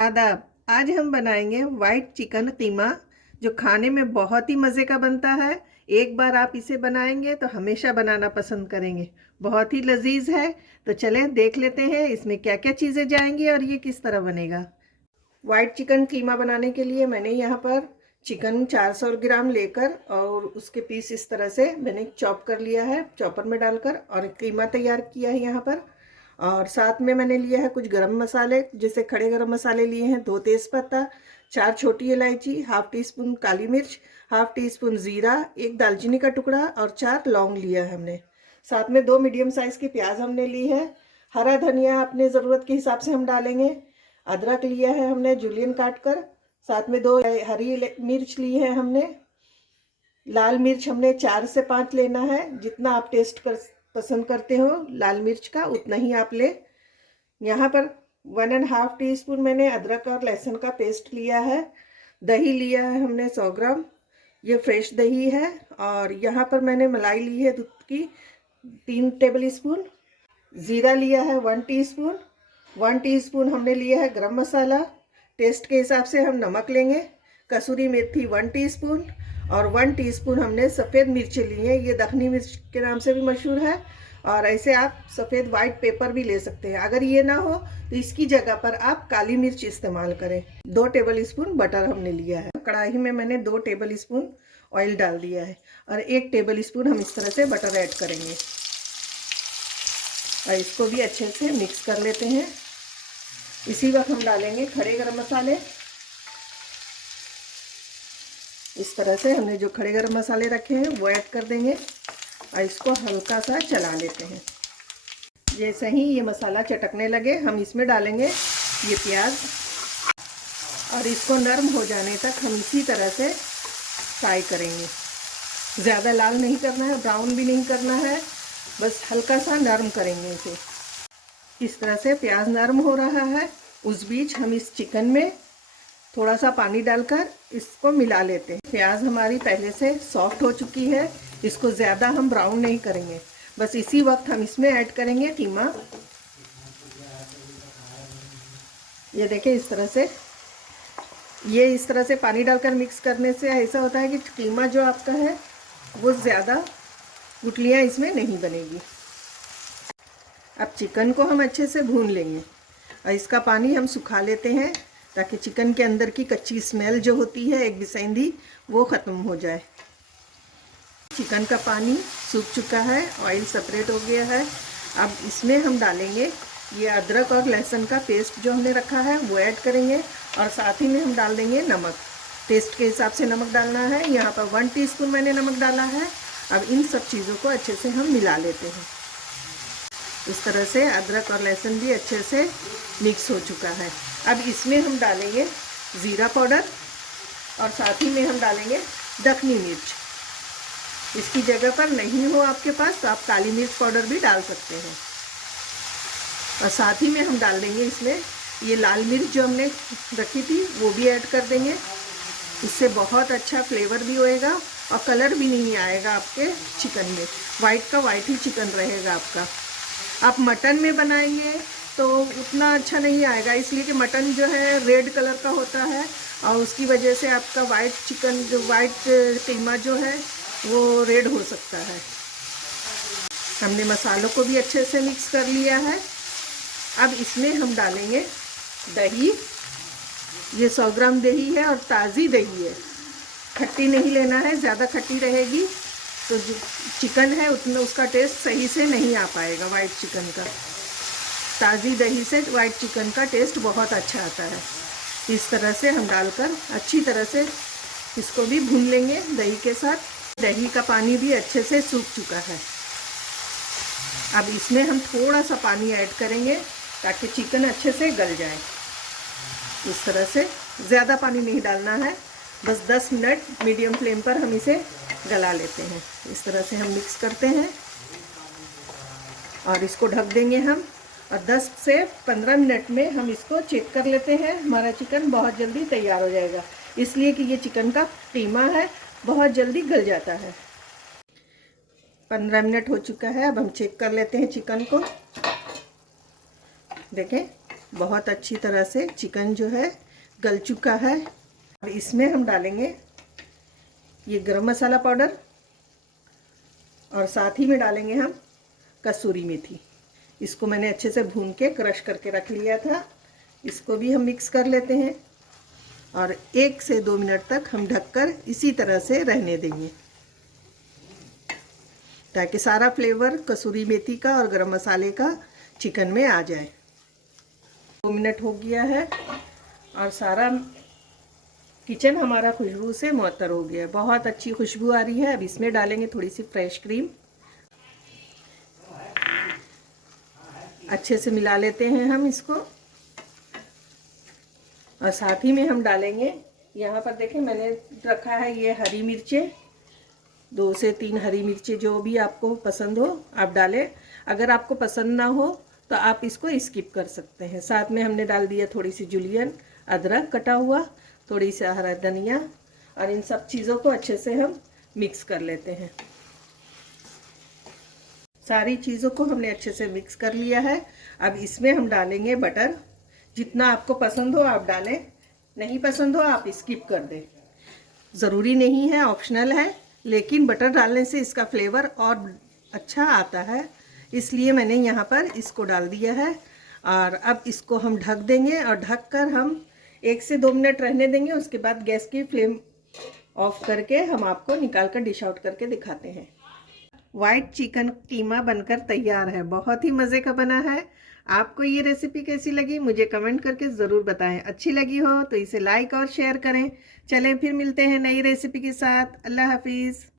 आदाब। आज हम बनाएंगे वाइट चिकन कीमा, जो खाने में बहुत ही मज़े का बनता है। एक बार आप इसे बनाएंगे तो हमेशा बनाना पसंद करेंगे। बहुत ही लजीज है। तो चलें देख लेते हैं इसमें क्या क्या चीज़ें जाएंगी और ये किस तरह बनेगा। वाइट चिकन कीमा बनाने के लिए मैंने यहाँ पर चिकन 400 ग्राम लेकर और उसके पीस इस तरह से मैंने चॉप कर लिया है, चॉपर में डालकर, और कीमा तैयार किया है यहाँ पर। और साथ में मैंने लिया है कुछ गरम मसाले, जैसे खड़े गरम मसाले लिए हैं 2 तेज़पत्ता, 4 छोटी इलायची, हाफ टी स्पून काली मिर्च, हाफ टी स्पून ज़ीरा, 1 दालचीनी का टुकड़ा और 4 लौंग लिया है हमने। साथ में 2 मीडियम साइज़ की प्याज हमने ली है। हरा धनिया अपने ज़रूरत के हिसाब से हम डालेंगे। अदरक लिया है हमने जूलियन काट कर। साथ में 2 हरी मिर्च ली है हमने। लाल मिर्च हमने 4 से 5 लेना है, जितना आप टेस्ट पसंद करते हो लाल मिर्च का उतना ही आप ले। यहाँ पर 1.5 टीस्पून मैंने अदरक और लहसुन का पेस्ट लिया है। दही लिया है हमने 100 ग्राम, ये फ्रेश दही है। और यहाँ पर मैंने मलाई ली है दूध की 3 टेबल स्पून। ज़ीरा लिया है 1 टीस्पून। 1 टीस्पून हमने लिया है गरम मसाला। टेस्ट के हिसाब से हम नमक लेंगे। कसूरी मेथी 1 टीस्पून और 1 टीस्पून हमने सफ़ेद मिर्ची ली है, ये दखनी मिर्च के नाम से भी मशहूर है। और ऐसे आप सफ़ेद वाइट पेपर भी ले सकते हैं। अगर ये ना हो तो इसकी जगह पर आप काली मिर्च इस्तेमाल करें। 2 टेबल स्पून बटर हमने लिया है। कढ़ाई में मैंने 2 टेबल स्पून ऑयल डाल दिया है और 1 टेबल स्पून हम इस तरह से बटर ऐड करेंगे और इसको भी अच्छे से मिक्स कर लेते हैं। इसी वक्त हम डालेंगे खड़े गरम मसाले। इस तरह से हमने जो खड़े गरम मसाले रखे हैं वो ऐड कर देंगे और इसको हल्का सा चला लेते हैं। जैसे ही ये मसाला चटकने लगे हम इसमें डालेंगे ये प्याज और इसको नरम हो जाने तक हम इसी तरह से फ्राई करेंगे। ज़्यादा लाल नहीं करना है, ब्राउन भी नहीं करना है, बस हल्का सा नरम करेंगे इसे। इस तरह से प्याज नरम हो रहा है, उस बीच हम इस चिकन में थोड़ा सा पानी डालकर इसको मिला लेते हैं। प्याज हमारी पहले से सॉफ्ट हो चुकी है, इसको ज़्यादा हम ब्राउन नहीं करेंगे। बस इसी वक्त हम इसमें ऐड करेंगे कीमा। ये देखें इस तरह से, ये इस तरह से पानी डालकर मिक्स करने से ऐसा होता है कि कीमा जो आपका है वो ज़्यादा गुठलियाँ इसमें नहीं बनेगी। अब चिकन को हम अच्छे से भून लेंगे और इसका पानी हम सुखा लेते हैं ताकि चिकन के अंदर की कच्ची स्मेल जो होती है एक बिसैंदी वो ख़त्म हो जाए। चिकन का पानी सूख चुका है, ऑयल सेपरेट हो गया है। अब इसमें हम डालेंगे ये अदरक और लहसुन का पेस्ट जो हमने रखा है वो ऐड करेंगे और साथ ही में हम डाल देंगे नमक। टेस्ट के हिसाब से नमक डालना है। यहाँ पर 1 टीस्पून मैंने नमक डाला है। अब इन सब चीज़ों को अच्छे से हम मिला लेते हैं। इस तरह से अदरक और लहसुन भी अच्छे से मिक्स हो चुका है। अब इसमें हम डालेंगे ज़ीरा पाउडर और साथ ही में हम डालेंगे दखनी मिर्च। इसकी जगह पर नहीं हो आपके पास तो आप काली मिर्च पाउडर भी डाल सकते हैं। और साथ ही में हम डाल देंगे इसमें ये लाल मिर्च जो हमने रखी थी वो भी ऐड कर देंगे। इससे बहुत अच्छा फ्लेवर भी होएगा और कलर भी नहीं आएगा आपके चिकन में। वाइट का वाइट ही चिकन रहेगा आपका। आप मटन में बनाएंगे तो उतना अच्छा नहीं आएगा, इसलिए कि मटन जो है रेड कलर का होता है और उसकी वजह से आपका वाइट चिकन जो वाइट कीमा जो है वो रेड हो सकता है। हमने मसालों को भी अच्छे से मिक्स कर लिया है। अब इसमें हम डालेंगे दही। ये 100 ग्राम दही है और ताज़ी दही है, खट्टी नहीं लेना है। ज़्यादा खट्टी रहेगी तो जो चिकन है उतना उसका टेस्ट सही से नहीं आ पाएगा वाइट चिकन का। ताज़ी दही से वाइट चिकन का टेस्ट बहुत अच्छा आता है। इस तरह से हम डालकर अच्छी तरह से इसको भी भून लेंगे दही के साथ। दही का पानी भी अच्छे से सूख चुका है। अब इसमें हम थोड़ा सा पानी ऐड करेंगे ताकि चिकन अच्छे से गल जाए। इस तरह से ज़्यादा पानी नहीं डालना है, बस 10 मिनट मीडियम फ्लेम पर हम इसे गला लेते हैं। इस तरह से हम मिक्स करते हैं और इसको ढक देंगे हम। और 10 से 15 मिनट में हम इसको चेक कर लेते हैं। हमारा चिकन बहुत जल्दी तैयार हो जाएगा, इसलिए कि ये चिकन का कीमा है, बहुत जल्दी गल जाता है। 15 मिनट हो चुका है। अब हम चेक कर लेते हैं चिकन को। देखें बहुत अच्छी तरह से चिकन जो है गल चुका है। और इसमें हम डालेंगे ये गरम मसाला पाउडर और साथ ही में डालेंगे हम कसूरी मेथी। इसको मैंने अच्छे से भून के क्रश करके रख लिया था। इसको भी हम मिक्स कर लेते हैं और 1 से 2 मिनट तक हम ढककर इसी तरह से रहने देंगे ताकि सारा फ्लेवर कसूरी मेथी का और गरम मसाले का चिकन में आ जाए। 2 मिनट हो गया है और सारा किचन हमारा खुशबू से मुअत्तर हो गया है। बहुत अच्छी खुशबू आ रही है। अब इसमें डालेंगे थोड़ी सी फ्रेश क्रीम। अच्छे से मिला लेते हैं हम इसको और साथ ही में हम डालेंगे, यहाँ पर देखें मैंने रखा है ये हरी मिर्चें, 2 से 3 हरी मिर्चें, जो भी आपको पसंद हो आप डालें। अगर आपको पसंद ना हो तो आप इसको स्किप कर सकते हैं। साथ में हमने डाल दिया थोड़ी सी जुलियन अदरक कटा हुआ, थोड़ी सी हरा धनिया और इन सब चीज़ों को अच्छे से हम मिक्स कर लेते हैं। सारी चीज़ों को हमने अच्छे से मिक्स कर लिया है। अब इसमें हम डालेंगे बटर। जितना आपको पसंद हो आप डालें, नहीं पसंद हो आप स्किप कर दें। ज़रूरी नहीं है, ऑप्शनल है, लेकिन बटर डालने से इसका फ्लेवर और अच्छा आता है, इसलिए मैंने यहाँ पर इसको डाल दिया है। और अब इसको हम ढक देंगे और ढक कर हम 1 से 2 मिनट रहने देंगे। उसके बाद गैस की फ्लेम ऑफ करके हम आपको निकाल कर डिश आउट करके दिखाते हैं। वाइट चिकन कीमा बनकर तैयार है। बहुत ही मज़े का बना है। आपको ये रेसिपी कैसी लगी मुझे कमेंट करके ज़रूर बताएं। अच्छी लगी हो तो इसे लाइक और शेयर करें। चलें फिर मिलते हैं नई रेसिपी के साथ। अल्लाह हाफिज़।